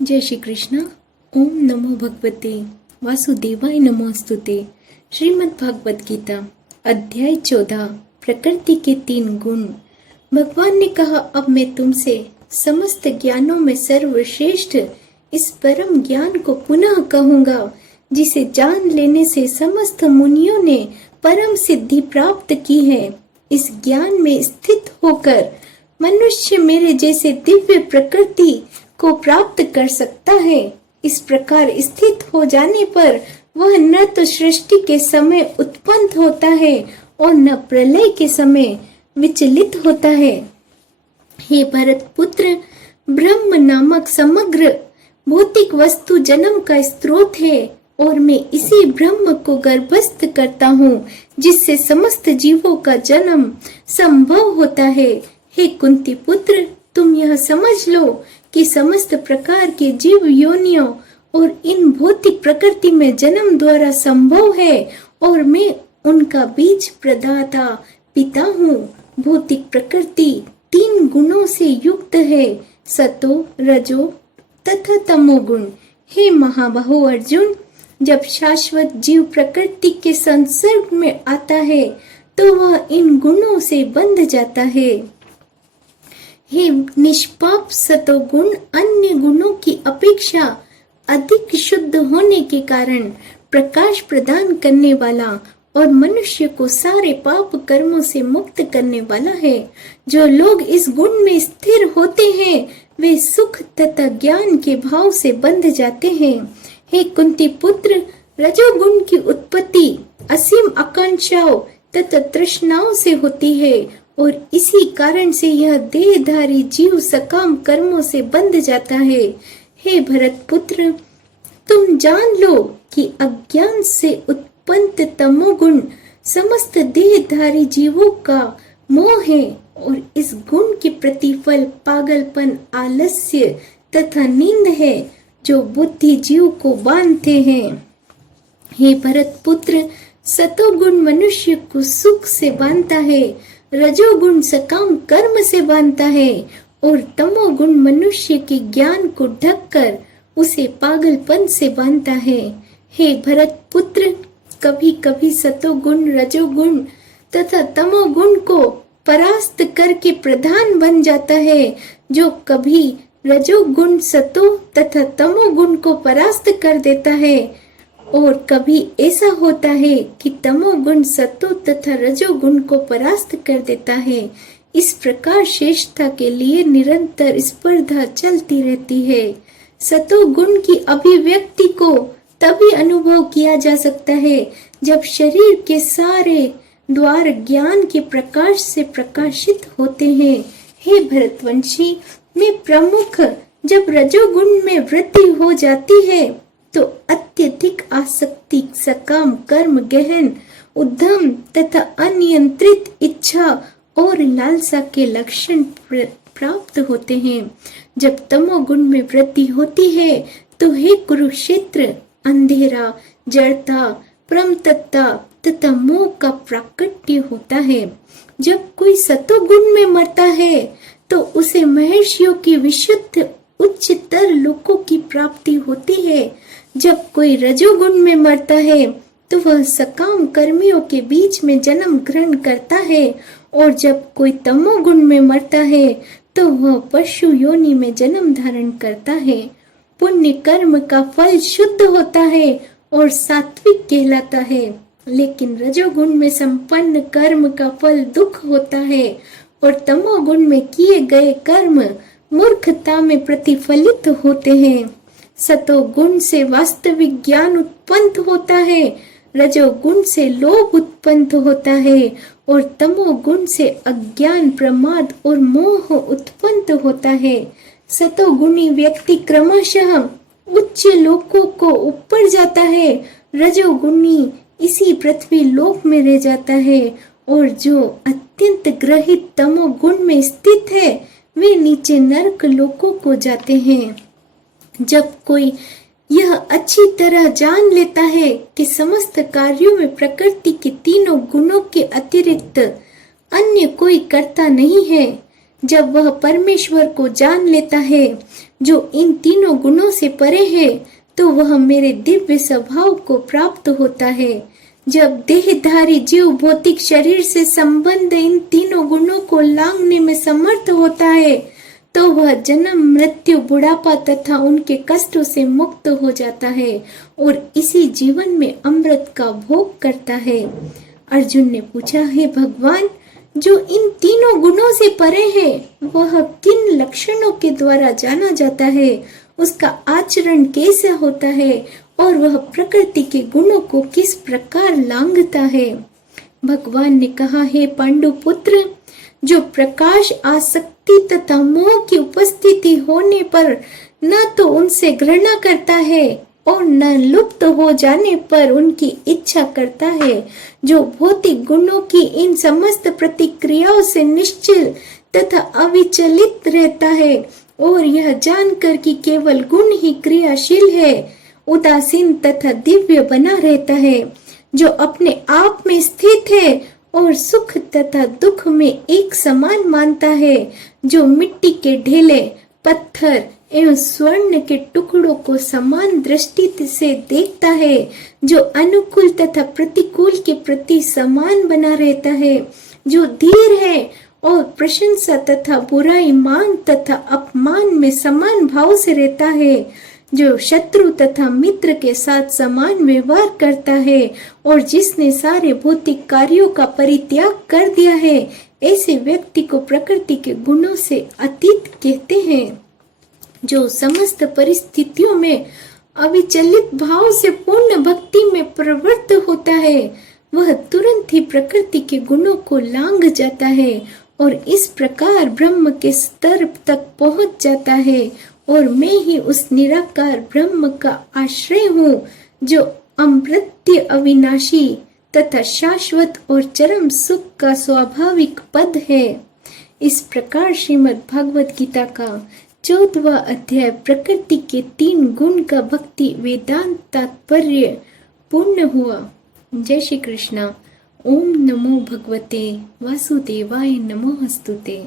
जय श्री कृष्ण। ओम नमो भगवते वासुदेवाय नमोस्तुते। श्रीमद् भागवत गीता अध्याय 14 प्रकृति के 3 गुण। भगवान ने कहा, अब मैं तुमसे समस्त ज्ञानों में सर्वश्रेष्ठ इस परम ज्ञान को पुनः कहूंगा, जिसे जान लेने से समस्त मुनियों ने परम सिद्धि प्राप्त की है। इस ज्ञान में स्थित होकर मनुष्य मेरे जैसे दिव्य प्रकृति को प्राप्त कर सकता है। इस प्रकार स्थित हो जाने पर वह न तो सृष्टि के समय उत्पन्न होता है और न प्रलय के समय विचलित होता है। हे भरत पुत्र, ब्रह्म नामक समग्र भौतिक वस्तु जन्म का स्रोत है और मैं इसी ब्रह्म को गर्भस्थ करता हूँ, जिससे समस्त जीवों का जन्म संभव होता है। हे कुंती पुत्र, तुम यह समझ लो कि समस्त प्रकार के जीव योनियों और इन भौतिक प्रकृति में जन्म द्वारा संभव है और मैं उनका बीज प्रदाता पिता हूँ। भौतिक प्रकृति 3 गुणों से युक्त है, सतो, रजो तथा तमोगुण। हे महाबाहो अर्जुन, जब शाश्वत जीव प्रकृति के संसर्ग में आता है तो वह इन गुणों से बंध जाता है। हे निष्पाप सतोगुण अन्य गुणों की अपेक्षा अधिक शुद्ध होने के कारण प्रकाश प्रदान करने वाला और मनुष्य को सारे पाप कर्मों से मुक्त करने वाला है। जो लोग इस गुण में स्थिर होते हैं वे सुख तथा ज्ञान के भाव से बंध जाते हैं। हे कुंती पुत्र, रजोगुण की उत्पत्ति असीम आकांक्षाओं तथा तृष्णाओं से होती है और इसी कारण से यह देहधारी जीव सकाम कर्मों से बंध जाता है। हे भरत पुत्र, तुम जान लो कि अज्ञान से उत्पन्न तमोगुण समस्त देहधारी जीवों का मोह है और इस गुण के प्रतिफल पागलपन, आलस्य तथा नींद है, जो बुद्धि जीव को बांधते हैं। हे भरत पुत्र, सतोगुण मनुष्य को सुख से बांधता है, रजोगुण सकाम कर्म से बांधता है और तमोगुण मनुष्य के ज्ञान को ढककर उसे पागलपन से बांधता है। हे भरत पुत्र, कभी कभी सतोगुण रजोगुण तथा तमोगुण को परास्त करके प्रधान बन जाता है, जो कभी रजोगुण सतो तथा तमोगुण को परास्त कर देता है और कभी ऐसा होता है कि तमोगुण सतो तथा रजोगुण को परास्त कर देता है। इस प्रकार श्रेष्ठता के लिए निरंतर स्पर्धा चलती रहती है। सतोगुण की अभिव्यक्ति को तभी अनुभव किया जा सकता है जब शरीर के सारे द्वार ज्ञान के प्रकाश से प्रकाशित होते हैं। हे भरतवंशी, मैं प्रमुख जब रजोगुण में वृद्धि हो जाती है तो अत्यधिक आसक्ति, सकाम कर्म, गहन उद्यम तथा अनियंत्रित इच्छा और लालसा के लक्षण प्राप्त होते हैं। जब तमोगुण में वृद्धि होती है तो हे कुरुक्षेत्र, अंधेरा, जड़ता, प्रमत्तता तथा मोह का प्राकट्य होता है। जब कोई सतोगुण में मरता है तो उसे महर्षियों की विशुद्ध उच्चतर लोकों की प्राप्ति होती है। जब कोई रजोगुण में मरता है तो वह सकाम कर्मियों के बीच में जन्म ग्रहण करता है और जब कोई तमोगुण में मरता है तो वह पशु योनि में जन्म धारण करता है। पुण्य कर्म का फल शुद्ध होता है और सात्विक कहलाता है, लेकिन रजोगुण में संपन्न कर्म का फल दुख होता है और तमोगुण में किए गए कर्म मूर्खता में प्रतिफलित होते हैं। सतोगुण से वास्तविक ज्ञान उत्पन्न होता है, रजोगुण से लोभ उत्पन्न होता है और तमोगुण से अज्ञान, प्रमाद और मोह उत्पन्न होता है। सतोगुणी व्यक्ति क्रमशः उच्च लोकों को ऊपर जाता है, रजोगुणी इसी पृथ्वी लोक में रह जाता है और जो अत्यंत ग्रहित तमोगुण में स्थित है वे नीचे नरक लोकों को जाते हैं। जब कोई यह अच्छी तरह जान लेता है कि समस्त कार्यों में प्रकृति के 3 गुणों के अतिरिक्त अन्य कोई कर्ता नहीं है, जब वह परमेश्वर को जान लेता है जो इन तीनों गुणों से परे है, तो वह मेरे दिव्य स्वभाव को प्राप्त होता है। जब देहधारी जीव भौतिक शरीर से संबंध इन तीनों गुणों को लांघने में समर्थ होता है, तो वह जन्म, मृत्यु, बुढ़ापा तथा उनके कष्टों से मुक्त हो जाता है और इसी जीवन में अमृत का भोग करता है। अर्जुन ने पूछा, है भगवान, जो इन तीनों गुणों से परे है, वह किन लक्षणों के द्वारा जाना जाता है? उसका आचरण कैसा होता है और वह प्रकृति के गुणों को किस प्रकार लांघता है? भगवान ने कहा, है पांडु पुत्र, जो प्रकाश, आसक्ति तथा मोह की उपस्थिति होने पर न तो उनसे घृणा करता है और न लुप्त हो जाने पर उनकी इच्छा करता है, जो भौतिक गुणों की इन समस्त प्रतिक्रियाओं से निश्चल तथा अविचलित रहता है और यह जानकर कि केवल गुण ही क्रियाशील है, उदासीन तथा दिव्य बना रहता है, जो अपने आप में स्थित है और सुख तथा दुख में एक समान मानता है, जो मिट्टी के ढेले, पत्थर एवं स्वर्ण के टुकड़ों को समान दृष्टि से देखता है, जो अनुकूल तथा प्रतिकूल के प्रति समान बना रहता है, जो धीर है और प्रशंसा तथा बुराई, मान तथा अपमान में समान भाव से रहता है, जो शत्रु तथा मित्र के साथ समान व्यवहार करता है और जिसने सारे भौतिक कार्यों का परित्याग कर दिया है, ऐसे व्यक्ति को प्रकृति के गुणों से अतीत कहते हैं। जो समस्त परिस्थितियों में अविचलित भाव से पूर्ण भक्ति में प्रवृत्त होता है, वह तुरंत ही प्रकृति के गुणों को लांघ जाता है और इस प्रकार ब्रह्म के स्तर तक पहुंच जाता है और मैं ही उस निराकार ब्रह्म का आश्रय हूँ, जो अमृत्य, अविनाशी तथा शाश्वत और चरम सुख का स्वाभाविक पद है। इस प्रकार श्रीमद् भागवत गीता का 14वां अध्याय प्रकृति के 3 गुण का भक्ति वेदांत तात्पर्य पूर्ण हुआ। जय श्री कृष्णा। ओम नमो भगवते वासुदेवाय नमोस्तुते।